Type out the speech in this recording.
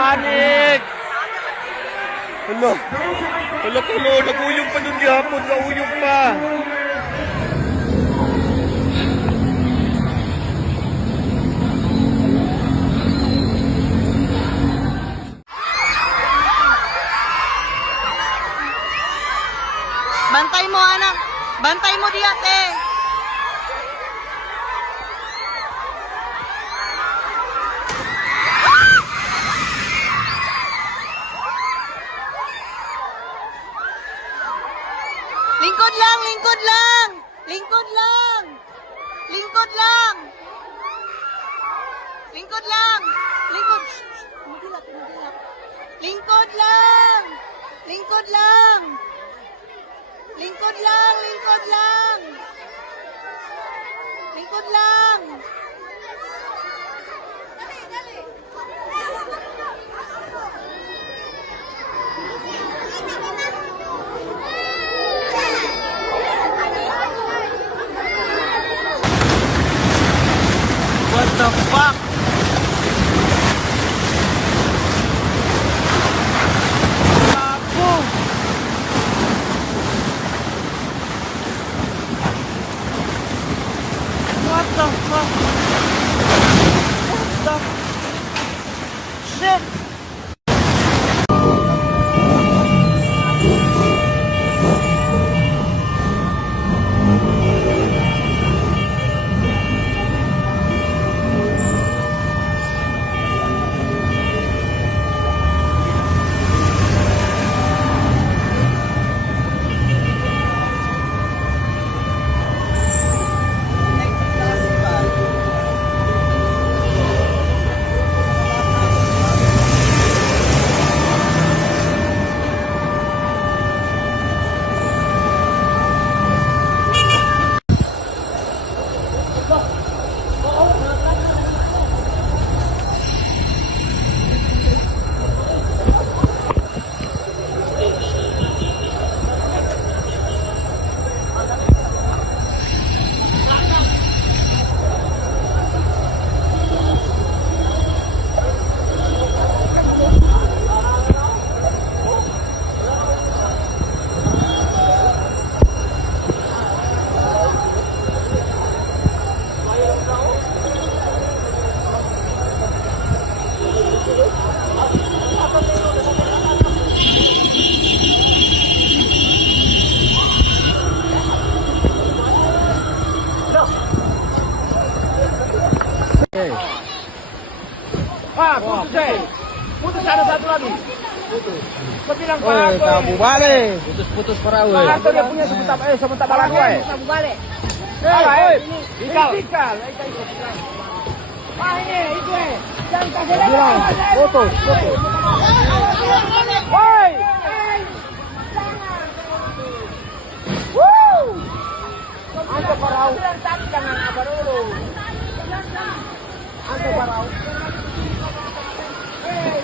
panik! Hala! Hala tulo! Nag-uyog pa doon gihapon! Nag-uyog pa! Bantay mo, anak. Bantay mo di ate. Lingkod lang, lingkod lang. Lingkod lang. Lingkod lang. Lingkod lang. Lingkod. Tumigilap, tumigilap. Lingkod lang. Lingkod lang. Lingkod lang, lingkod lang. Lingkod lang. Dali, dali. What the fuck? What the fuck? What the shit? Putus eh. Putus ada satu lagi. Putus. Kau bilang para aku. Tabu balik. Putus-putus para aku. Para dia punya sebentar balik gue. Tabu balik. Ikal. Ah ini itu jangan kasih bilang. Putus. Woi. Woo. Anda parau. Jangan apa dulu. Anda parau. Hey,